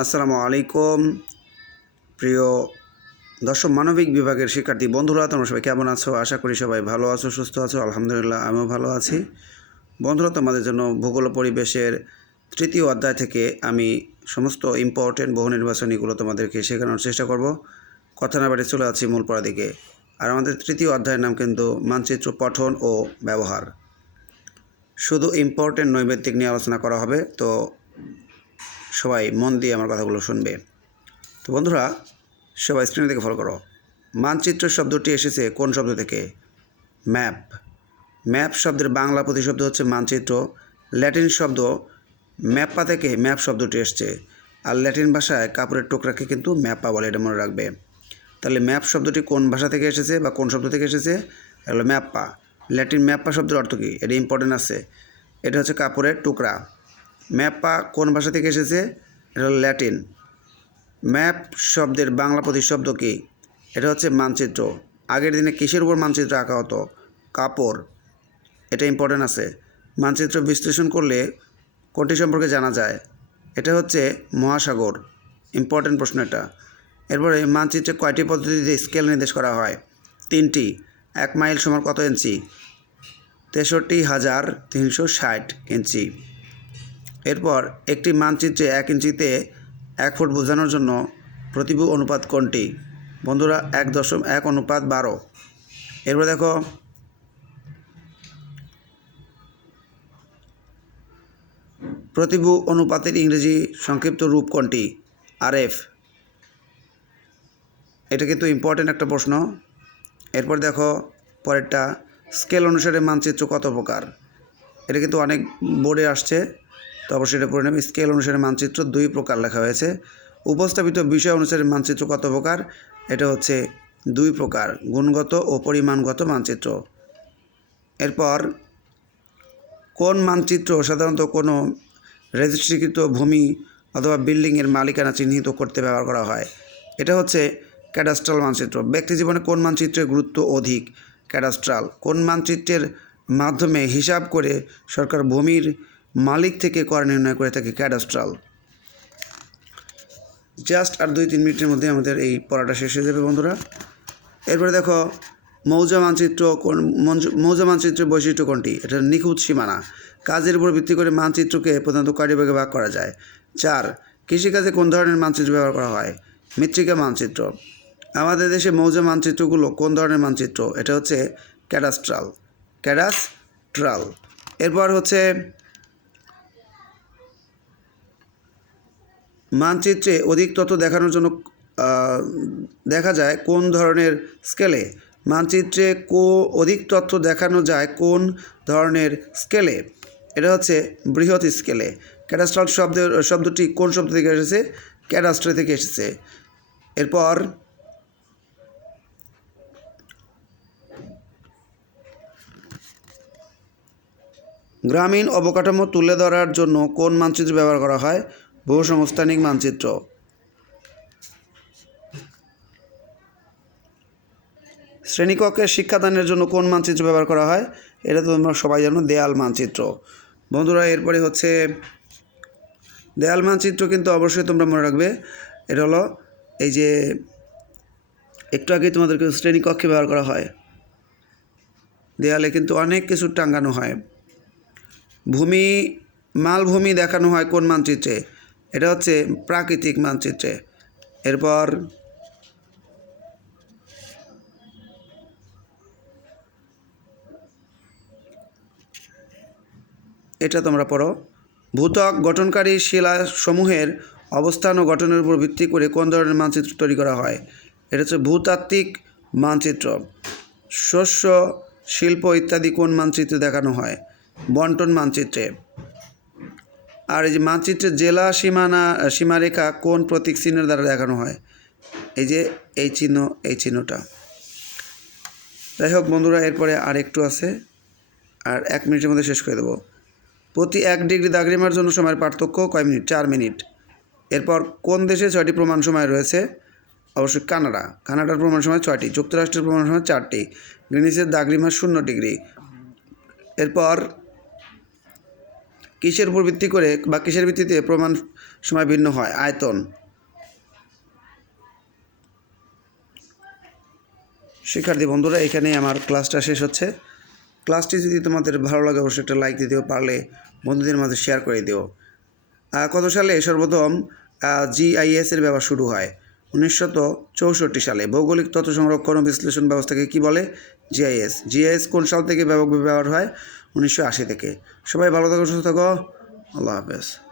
আসসালামু আলাইকুম। প্রিয় দশম মানবিক বিভাগের শিক্ষার্থী, বন্ধুরা, তোমরা সবাই কেমন আছো? আশা করি সবাই ভালো আছো, সুস্থ আছো। আলহামদুলিল্লাহ, আমিও ভালো আছি। বন্ধুরা, তোমাদের জন্য ভূগোল পরিবেশের তৃতীয় অধ্যায় থেকে আমি সমস্ত ইম্পর্টেন্ট বহু নির্বাচনীগুলো তোমাদেরকে শেখানোর চেষ্টা করব। কথা না বাড়ি চলে আছি মূল পড়া দিকে। আর আমাদের তৃতীয় অধ্যায়ের নাম কিন্তু মানচিত্র, পঠন ও ব্যবহার। শুধু ইম্পর্টেন্ট নৈবেদ্যিক নিয়ে আলোচনা করা হবে, তো সবাই মন দিয়ে আমার কথাগুলো শুনবে। তো বন্ধুরা, সবাই স্ক্রিনে থেকে ফলো করো। মানচিত্র শব্দটি এসেছে কোন শব্দ থেকে? ম্যাপ। ম্যাপ শব্দের বাংলা প্রতিশব্দ হচ্ছে মানচিত্র। ল্যাটিন শব্দ ম্যাপ্পা থেকে ম্যাপ শব্দটি এসছে। আর ল্যাটিন ভাষায় কাপড়ের টুকরাকে কিন্তু ম্যাপ্পা বলে, এটা মনে রাখবে। তাহলে ম্যাপ শব্দটি কোন ভাষা থেকে এসেছে বা কোন শব্দ থেকে এসেছে? হলো ম্যাপ্পা। ল্যাটিন ম্যাপ্পা শব্দের অর্থ কী? এটা ইম্পর্টেন্ট আছে। এটা হচ্ছে কাপড়ের টুকরা। ম্যাপ্পা কোন ভাষা থেকে এসেছে? এটা হলো ল্যাটিন। ম্যাপ শব্দের বাংলা প্রতিশব্দ কী? এটা হচ্ছে মানচিত্র। আগের দিনে কিসের উপর মানচিত্র আঁকা হতো? কাপড়। এটা ইম্পর্টেন্ট আছে। মানচিত্র বিশ্লেষণ করলে কোনটি সম্পর্কে জানা যায়? এটা হচ্ছে মহাসাগর। ইম্পর্টেন্ট প্রশ্ন এটা। এরপরে মানচিত্রে কয়টি পদ্ধতিতে স্কেল নির্দেশ করা হয়? তিনটি। এক মাইল সমান কত ইঞ্চি তেষট্টি হাজার তিনশো ষাট ইঞ্চি এরপর একটি মানচিত্রে এক ইঞ্চিতে এক ফুট বোঝানোর জন্য প্রতিভু অনুপাত কোনটি? বন্ধুরা, এক দশম এক অনুপাত বারো। এরপর দেখো, প্রতিভু অনুপাতের ইংরেজি সংক্ষিপ্ত রূপ কোনটি? আর এফ এটা কিন্তু ইম্পর্টেন্ট একটা প্রশ্ন। এরপর দেখো, পরেরটা, স্কেল অনুসারে মানচিত্র কত প্রকার? এটা কিন্তু অনেক বোর্ডে আসছে। তো অবশ্যই এটা নেবে স্কেল অনুসারে মানচিত্র দুই প্রকার লেখা হয়েছে। উপস্থাপিত বিষয় অনুসারে মানচিত্র কত প্রকার? এটা হচ্ছে দুই প্রকার, গুণগত ও পরিমাণগত মানচিত্র। এরপর, কোন মানচিত্র সাধারণত কোনো রেজিস্ট্রিকৃত ভূমি অথবা বিল্ডিংয়ের মালিকানা চিহ্নিত করতে ব্যবহার করা হয়? এটা হচ্ছে ক্যাডাস্ট্রাল মানচিত্র। ব্যক্তি জীবনে কোন মানচিত্রের গুরুত্ব অধিক? ক্যাডাস্ট্রাল। কোন মানচিত্রের মাধ্যমে হিসাব করে সরকার ভূমির মালিক থেকে কর নির্ণয় করে থাকে ক্যাডাস্ট্রাল। জাস্ট আর দুই তিন মিনিটের মধ্যে আমাদের এই পড়াটা শেষ হয়ে যাবে বন্ধুরা। এরপরে দেখো, মৌজা মানচিত্র কোন মৌজা মানচিত্রের বৈশিষ্ট্য কোনটি? এটা নিখুঁত সীমানা। কাজের উপর ভিত্তি করে মানচিত্রকে প্রধানত কয়টি ভাগে ভাগ করা যায়। চার, কৃষিকাজে কোন ধরনের মানচিত্র ব্যবহার করা হয়? মৃত্তিকা মানচিত্র। আমাদের দেশে মৌজা মানচিত্রগুলো কোন ধরনের মানচিত্র? এটা হচ্ছে ক্যাডাস্ট্রাল। ক্যাডাস্ট্রাল। এরপর হচ্ছে মানচিত্রে অধিক তথ্য দেখানোর জন্য দেখা যায় কোন ধরনের স্কেলে। মানচিত্রে কো অধিক তথ্য দেখানো যায় কোন ধরনের স্কেলে। এটা হচ্ছে বৃহৎ স্কেলে। ক্যাডাস্ট্রাল শব্দের, শব্দটি কোন শব্দ থেকে এসেছে? ক্যাডাস্ট্রে থেকে এসেছে। এরপর গ্রামীণ অবকাঠামো তুলে ধরার জন্য কোন মানচিত্র ব্যবহার করা হয়? ভূসংস্থানিক মানচিত্র। শ্রেণীকক্ষে শিক্ষাদানের জন্য কোন মানচিত্র ব্যবহার করা হয়? এটা তো তোমরা সবাই জানো, দেয়াল মানচিত্র। বন্ধুরা, এরপরে হচ্ছে দেয়াল মানচিত্র কিন্তু অবশ্যই তোমরা মনে রাখবে, এটা হলো এই যে একটু আগেই তোমাদেরকে শ্রেণীকক্ষে ব্যবহার করা হয়। দেয়ালে কিন্তু অনেক কিছু টাঙ্গানো হয়। ভূমি, মালভূমি দেখানো হয় কোন মানচিত্রে? এটা হচ্ছে প্রাকৃতিক মানচিত্রে। এরপর এটা তোমরা পড়ো। ভূতক গঠনকারী শিলাসমূহের অবস্থান ও গঠনের উপর ভিত্তি করে কোন ধরনের মানচিত্র তৈরি করা হয়? এটা হচ্ছে ভূতাত্ত্বিক মানচিত্র। শস্য, শিল্প ইত্যাদি কোন মানচিত্রে দেখানো হয়? বন্টন মানচিত্রে। আর এই যে মানচিত্রের জেলা সীমানা, সীমারেখা কোন প্রতীক চিহ্নের দ্বারা দেখানো হয়? এই যে এই চিহ্ন, এই চিহ্নটা। যাই হোক বন্ধুরা, এরপরে আর একটু আছে। আর এক মিনিটের মধ্যে শেষ করে দেবো। প্রতি এক ডিগ্রি দাগরিমার জন্য সময়ের পার্থক্য কয় মিনিট? চার মিনিট। এরপর কোন দেশে ছয়টি প্রমাণ সময় রয়েছে? অবশ্যই কানাডা। কানাডার প্রমাণ সময় ছয়টি, যুক্তরাষ্ট্রের প্রমাণ সময় চারটি গ্রিনিসের দাগরিমা শূন্য ডিগ্রি। এরপর কিসের উপর ভিত্তি করে বা কিসের ভিত্তিতে প্রমাণ সময় ভিন্ন হয়? আয়তন। শিক্ষার্থী বন্ধুরা, এখানেই আমার ক্লাসটা শেষ হচ্ছে। ক্লাসটি যদি তোমাদের ভালো লাগে, অবশ্যই একটা লাইক দিতেও পারলে বন্ধুদের মাঝে শেয়ার করে দিও। কত সালে সর্বপ্রথম জিআইএস এর ব্যবহার শুরু হয়? চৌষট্টি সালে ভৌগোলিক তথ্য সংরক্ষণ ও বিশ্লেষণ ব্যবস্থাকে কি বলে? জিআইএস। জিআইএস কোন সাল থেকে ব্যাপকভাবে ব্যবহার হয়? উনিশশো আশি থেকে। সবাই ভালো থাকো, সুস্থ থাকো। আল্লাহ হাফেজ।